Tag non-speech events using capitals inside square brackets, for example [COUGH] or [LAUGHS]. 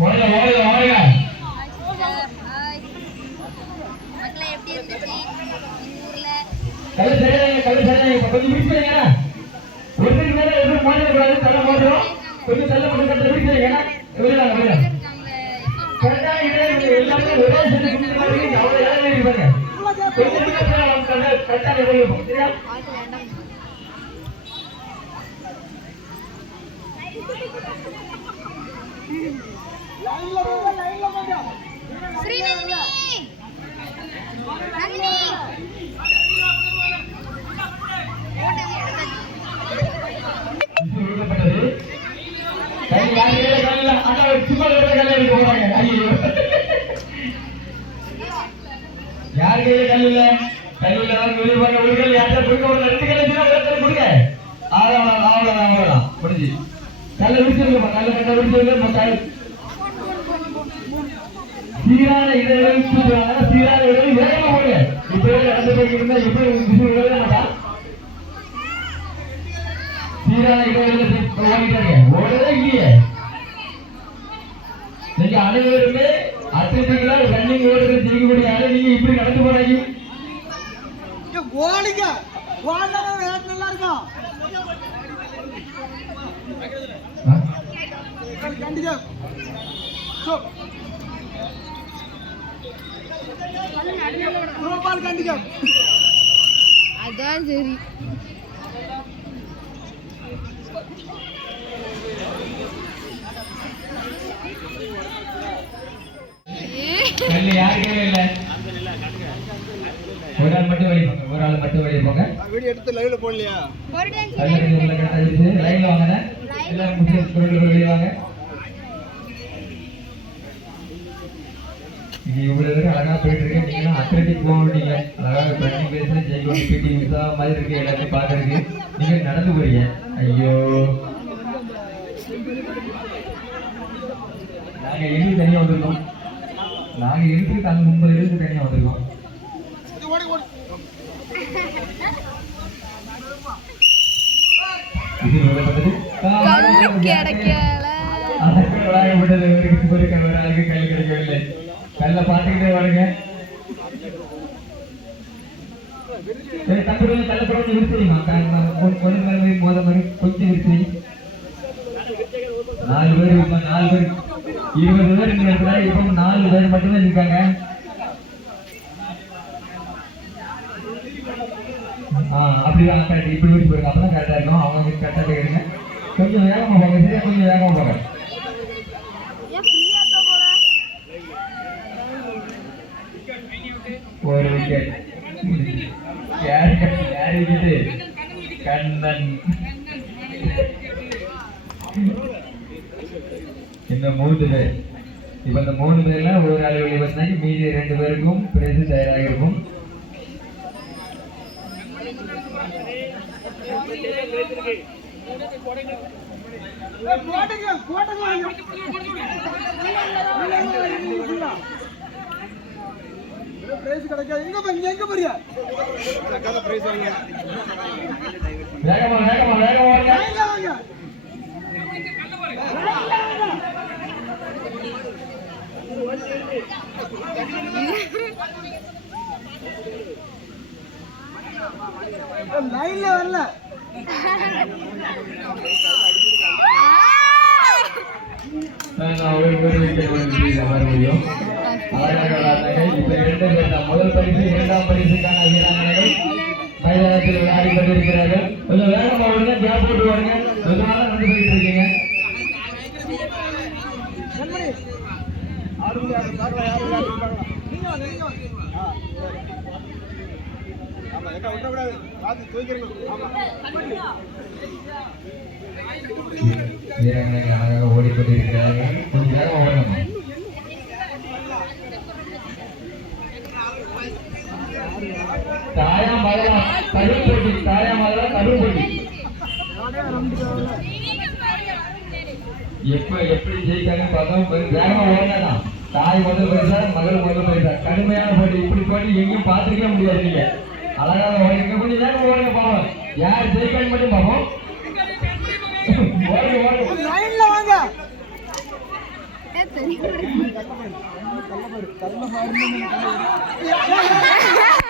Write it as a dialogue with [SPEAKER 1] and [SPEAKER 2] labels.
[SPEAKER 1] ஓடுங்க ஓடுங்க ஓடுங்க
[SPEAKER 2] மக்களே எப்படி இருந்துச்சு ஊர்ல
[SPEAKER 1] கல்லு சரியாங்க கல்லு சரியாங்க இப்ப கொஞ்சம் விரிச்சுங்க ஒருத்தருக்கு மேல எதுவும் மாநில கூடாது தள்ள மாட்டோம் கொஞ்சம் தள்ள மட்டும் கட்ட விடுறாங்க விடுறாங்க
[SPEAKER 2] இருக்காங்களே எப்போ
[SPEAKER 1] கரெக்டா இடைவெளி எல்லாமே ஒரே செட்டு குடுத்த மாதிரி அவ்வளவு இடைவெளி இருப்பாங்க கொஞ்சம் விட்டு நம்ம கரெக்டா இருக்கும் சரியா
[SPEAKER 2] பாட்டு வேண்டாம் ஸ்ரீநந்தினி! நந்தினி! ஓட்டம் எடுத்தது
[SPEAKER 1] விடுவிக்கப்பட்டது கை யார் கையில கல்ல அண்ணா சும்மா இருக்கிற கல்ல எடுக்க போறாங்க ஐயோ யார் கையில கல் இல்ல கல் இல்ல விழுவாங்க ஒரு கல் யார்கிட்ட கொடுக்க ஒரு ரெண்டு கல் இருந்தா ஒரு கல் கொடுங்க அவ்வளவுதான் அவ்வளவுதான் அவ்வளவுதான் முடிஞ்சு கல்ல விரிச்சிருக்கமா கல்ல கட்ட விரிச்சிருக்க மக்கள் சீரான இடைவெளி சீரான இடைவெளி வேகமா ஓடுங்க இப்ப நடந்து போய் இருந்தா எப்படி சீரான இடைவெளியில ஓடிட்டாங்க ஓடவே இல்லையே. நீங்க அனைவருமே அத்லட்டிக்கலா ரன்னிங் ஓடுறது ஜெயிக்கக்கூடிய ஆளு நீங்க இப்படி நடந்து போறீங்க.
[SPEAKER 3] ஓடுங்க. ஓடுனா விளையாட்டு நல்லா இருக்கும் கண்டிப்பா.
[SPEAKER 2] அதான் சரி.
[SPEAKER 1] ஒரு ஆள் மட்டும் வெளியே போங்க ஒரு ஆள் மட்டும் வெளியே போங்க.
[SPEAKER 3] வீடியோ எடுத்து லைவ்ல போடலையா?
[SPEAKER 1] லைன்ல வாங்க எல்லாரும் வெளியே வாங்க. நீங்க இவ்வளவு தூரம் அழகா போயிட்டு இருக்கு நீங்க அத்லட்டிக் போக வேண்டிய அழகா ரன்னிங் பேசுறது ஜெயிக்கணும். பிடி விசா மாதிரி இருக்கு. எல்லாத்தையும் நீங்க நடந்து போறீங்க? ஐயோ. நாங்க எழுதி தனியா வந்திருக்கோம். நாங்க எழுதி அங்க மும்பது எழுதி தனியா வந்திருக்கோம்?
[SPEAKER 3] இது
[SPEAKER 1] இது
[SPEAKER 2] கல்லு கிடைக்கல.
[SPEAKER 1] அதற்கு ஒரு கல் ஆளுக்கு கல் கிடைக்கவில்லை. கல்ல பார்த்துக்கிட்டே வருங்க. சரி தப்பு கல்ல தொடர்ந்து விரிச்சுமா கொஞ்சம் மாதிரி மோத மாதிரி கொஞ்சம் நாலு பேர் இப்ப நாலு பேர். இருபது பேர் இந்த இடத்துல இப்போ நாலு பேர் மட்டும்தான் இருக்காங்க. ஆ அப்படிதான் கரெக்ட். இப்படி விட்டு போயிருங்க. அப்பதான் கரெக்டா இருக்கும். அவங்க கரெக்டா கேட்குறீங்க கொஞ்சம் வேகமா போங்க சரியா? கொஞ்சம் வேகமா போங்க
[SPEAKER 2] ஏன் ஃப்ரீயா போல
[SPEAKER 1] ஒரு விக்கெட் யார் யார் விக்கெட் கண்ணன். இந்த மூணு பேர். இப்ப இந்த மூணு பேர்ல ஒரு ஆள் வெளிவந்தாங்க மீதி ரெண்டு பேருக்கும் பிரைஸ் தயாராக இருக்கும்.
[SPEAKER 3] போட்டுங்க போட்டுங்க பிரைஸ் கிடைக்காது? எங்க போய் எங்க போறியா பிரைஸ் வாங்க.
[SPEAKER 1] வேகமா வேகமா வேகமா வாங்க.
[SPEAKER 3] லைன்ல வாங்க. லைன்ல வரல.
[SPEAKER 1] நான் ஒரு ஒரு விக்கெட் வந்து வர இப்ப இரண்டு பேர் முதல் பரிசு இரண்டாம் பரிசுக்கான வீராங்கனைகள் மைதானத்தில் விளையாடி கொண்டிருக்கிறார்கள். கொஞ்சம் வேகமா விடுங்க கேப் போட்டு நாளா போயிட்டு இருக்கீங்க
[SPEAKER 3] ஆறு பார்க்கலாம் யாரும் விளையாட்டு பார்க்கலாம் நீங்க வாங்க நீங்க வாங்க ஆ. ஆமா எங்க விட்ட கூடாது பார்த்து தூக்கிறீங்க ஆமா
[SPEAKER 1] வீராங்கனைகள் அழகாக ஓடிக்கொண்டிருக்கிறார்கள் கொஞ்சம் வேகமா ஓடணும் தாயா மகளா கடும் போட்டி தாயா மகளா கடும் போட்டி எப்ப எப்படி ஜெயிக்காங்க பார்த்தோம் வேகமா ஓடலாம் தாய் முதல் பரிசா மகள் முதல் பரிசா. கடுமையான போட்டி. இப்படி போட்டி எங்கேயும் பார்த்துருக்கவே முடியாது நீங்க. அழகாக ஓடுங்க கொஞ்சம் வேகமா ஓடுங்க பாவம் யார் ஜெயிக்கான்னு மட்டும் பார்ப்போம் ஓடுங்க ஓடுங்க
[SPEAKER 3] லைன்ல வாங்க. [LAUGHS]